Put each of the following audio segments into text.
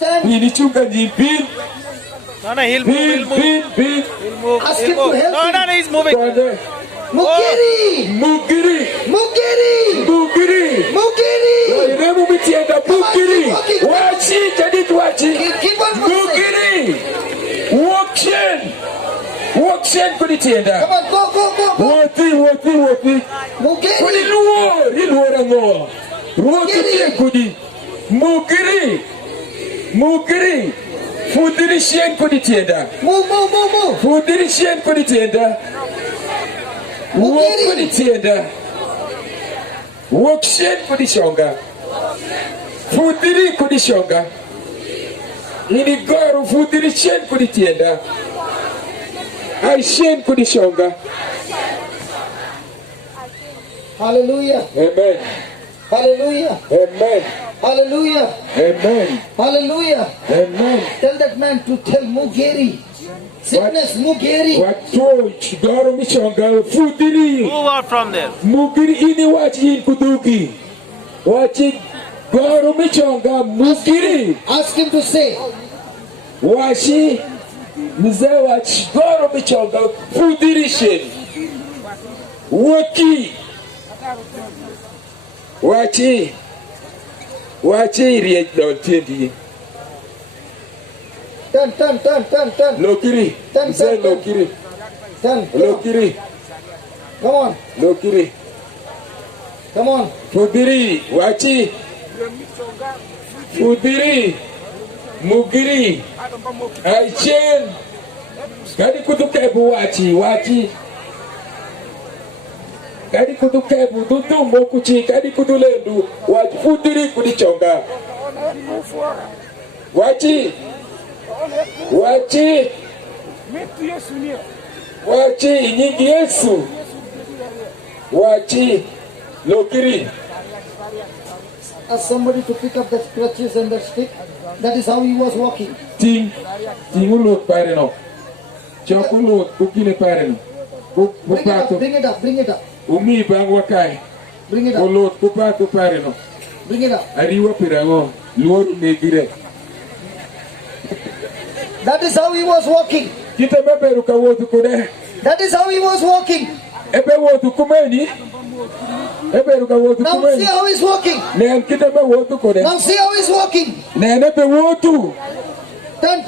No, he'll move. He'll move. Ask him to help No, he's moving. Mugiri! Keep on moving. Come on, go. Mugiri. Fudirishien kuditienda. Move. Fudirishien kuditienda. Kuditienda. Wokshien kudishonga. Fudiri kudishonga. Inigoru fudirishien kuditienda. Aishien kudishonga. Hallelujah. Amen. Hallelujah. Amen. Hallelujah. Amen. Hallelujah. Amen. Tell that man to tell Mugeri. Sickness, Mugeri. Move out from there. Mugiri ini wachi kuduki. Wachi goro michonga mugiri. Ask him to say. Washi mzee wachi goro michonga fudirishin. Waki. Wachi iriye doltindi. Turn. Lokiri. Mzee lokiri. Turn. Lokiri. Come on. Lokiri. Come on. Fudiri. Wachi. Fudiri. Mugiri. Aichen. Kadi kutukebu wachi. Kadi kutukebu dudu mokuchi. Kadi kutulendu. Wachi fudiri kudichonga. Wachi nyingi Yesu. Wachi lokiri. Ask somebody to pick up the crutches and the stick. That is how he was walking. Ting ulot pare no. Chokulot kukine pare no. Bring it up. Umi bangwa kai. Bring it up. Ulot kupatu pare no. Bring it up. Ariwa pirango. Luoru negire. That is how he was walking. Kita beberu ka wotu kude. That is how he was walking. Ebe wotu kumeni. Eberu ka wotu Now see kumeni. how he's walking. Nen kita be wotu kude. Now see how he's walking. Nen ebe wotu. Turn.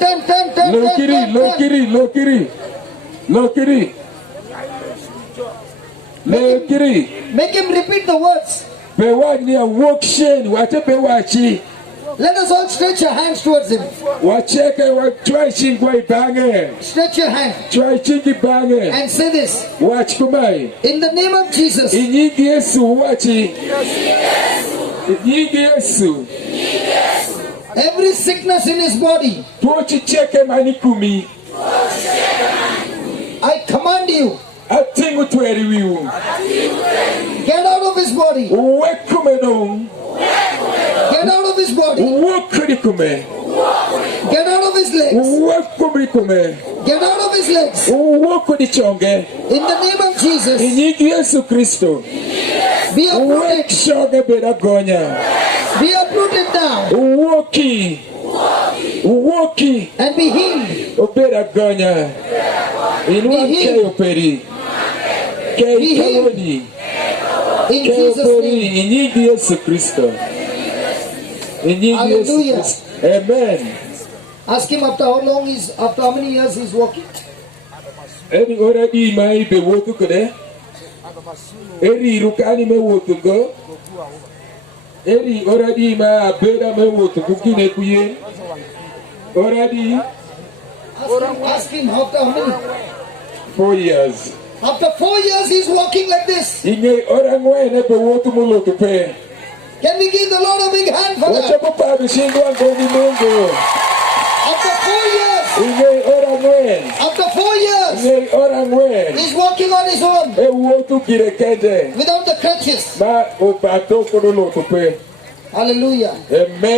Lokiri. Make him repeat the words. Bewani ya wokshen. Wate bewachi. Let us all stretch your hands towards him. Wacheke watwachi kwa ibange. Stretch your hand Twachi kibange. and say this. Wach kumai. In the name of Jesus. Inyingi Yesu wachi. Inyingi Yesu. Every sickness in his body, Tuochi cheke manikumi. I command you, Atingu tweri wiu. get out of his body. Uwekume no. Get out of his body. Uwokurikume. Get out of his legs. Uwokurikume. Get out of his legs. Uwokurichonge. In the name of Jesus. Inyingi Yesu Kristo. Be uprooted. Uwekishoge bedagonya. Be uprooted now Uwoki. and be healed. Obedagonya. Inua keyo peri. Keyo kawoni. In Keyo Jesus' peri. name. Inyingi Yesu Kristo. Inyingi Yesu Hallelujah. Kristo. Amen. Ask him after how many years he's walking. Eri already mai be wotu kode. Eri rukani me wotu go. Eri already ma abeda me wotu kukine kuye. Already Ask him after how many? 4 years. After 4 years he's walking like this. Inge orangwe ne be wotu mulotu pe. Can we give the Lord a big hand for Wacha that? papa bishingo ngoni Mungu. After 4 years. Inge orangwe. After 4 years. Inge orangwe. He's walking on his own. E wotu kirekende. Without the crutches. Ma obato kunulotu pe. Hallelujah. Amen.